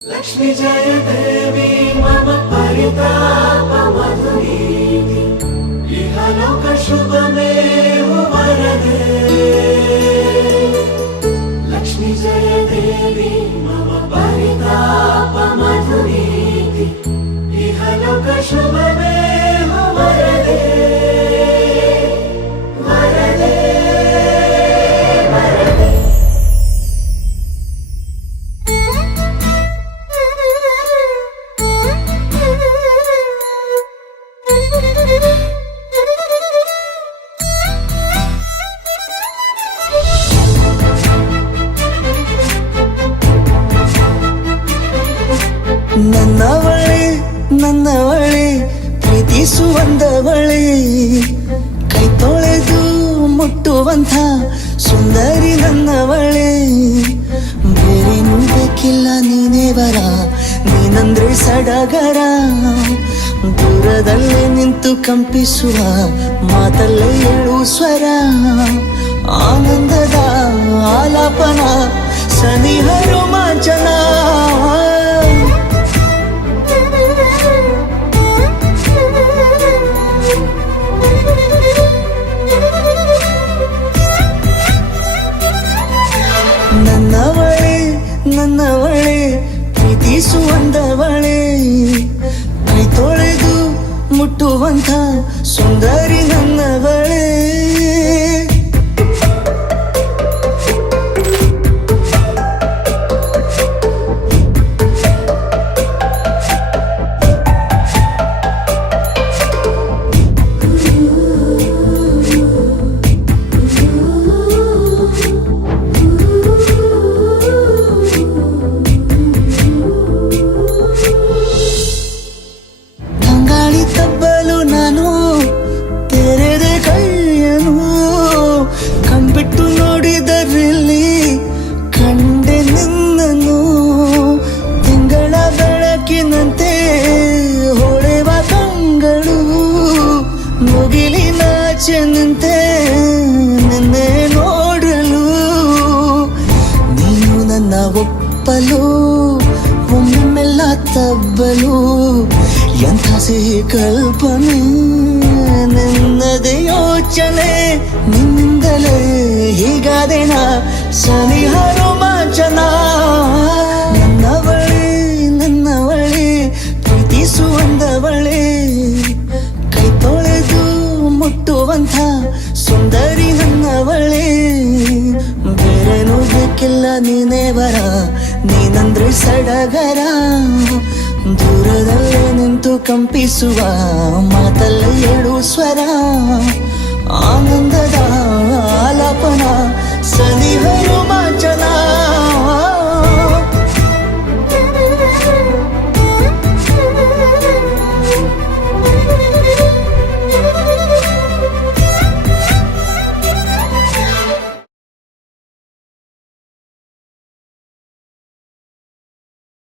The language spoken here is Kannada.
लक्ष्मी जय देवी मम परितापमधुनीति इहलोक शुभमेव वरदे। लक्ष्मी जय देवी मम परितापमधुनीति इहलोक शुभमेव वरदे। वरदे वरदे ನನ್ನವಳೆ ಪ್ರೀತಿಸುವಂದವಳೆ ಕೈ ತೊಳೆದು ಮುಟ್ಟುವಂಥ ಸುಂದರಿ ನನ್ನವಳೆ. ಬೇರೇನೂ ಬೇಕಿಲ್ಲ ನೀನೇ ವರ, ನೀನಂದ್ರೆ ಸಡಗರ. ದೂರದಲ್ಲೇ ನಿಂತು ಕಂಪಿಸುವ ಮಾತಲ್ಲೇ ಏಳು ಸ್ವರ. ಆನಂದದ ಆಲಾಪನ ಸನಿಹ ರೋಮಾಂಚನ. ನನ್ನವಳೆ ಪ್ರೀತಿಸುವಂದವಳೆ ಕೈ ತೊಳೆದು ಮುಟ್ಟುವಂಥ ಸುಂದರಿ ನನ್ನವಳೆ. ತಬ್ಬಲು ನಾನು ತೆರೆದೆ ಕೈಯನು, ಕಂಬಿಟ್ಟು ನೋಡಿದರಲ್ಲಿ ಕಂಡೆ ನಿನ್ನನು. ತಿಂಗಳ ಬೆಳಕಿನಂತೆ ಹೊಳೆವ ಕಂಗಳು, ಮುಗಿಲಿನಾಚೆ ನಿಂತೆ ನಿನ್ನೆ ನೋಡಲು. ನೀನು ನನ್ನ ಒಪ್ಪಲು ಒಮ್ಮೆಲ್ಲ ತಬ್ಬಲು. ಎಂಥ ಸಿಹಿ ಕಲ್ಪನೆ ನಿನ್ನದೇ ಯೋಚನೆ. ನಿನ್ನಿಂದಲೇ ಹೀಗಾದೆನ ಸನಿಹ ರೋಮಾಂಚನ. ನನ್ನವಳೆ ಪ್ರೀತಿಸುವಂದವಳೆ ಕೈ ತೊಳೆದು ಮುಟ್ಟುವಂಥ ಸುಂದರಿ ನನ್ನವಳೆ. ಬೇರೇನೂ ಬೇಕಿಲ್ಲ ನೀನೇ ವರ, ನೀನಂದ್ರೆ ಸಡಗರ. ದೂರದಲ್ಲೇ ನಿಂತು ಕಂಪಿಸುವ ಮಾತಲ್ಲೇ ಏಳು ಸ್ವರ. ಆನಂದದ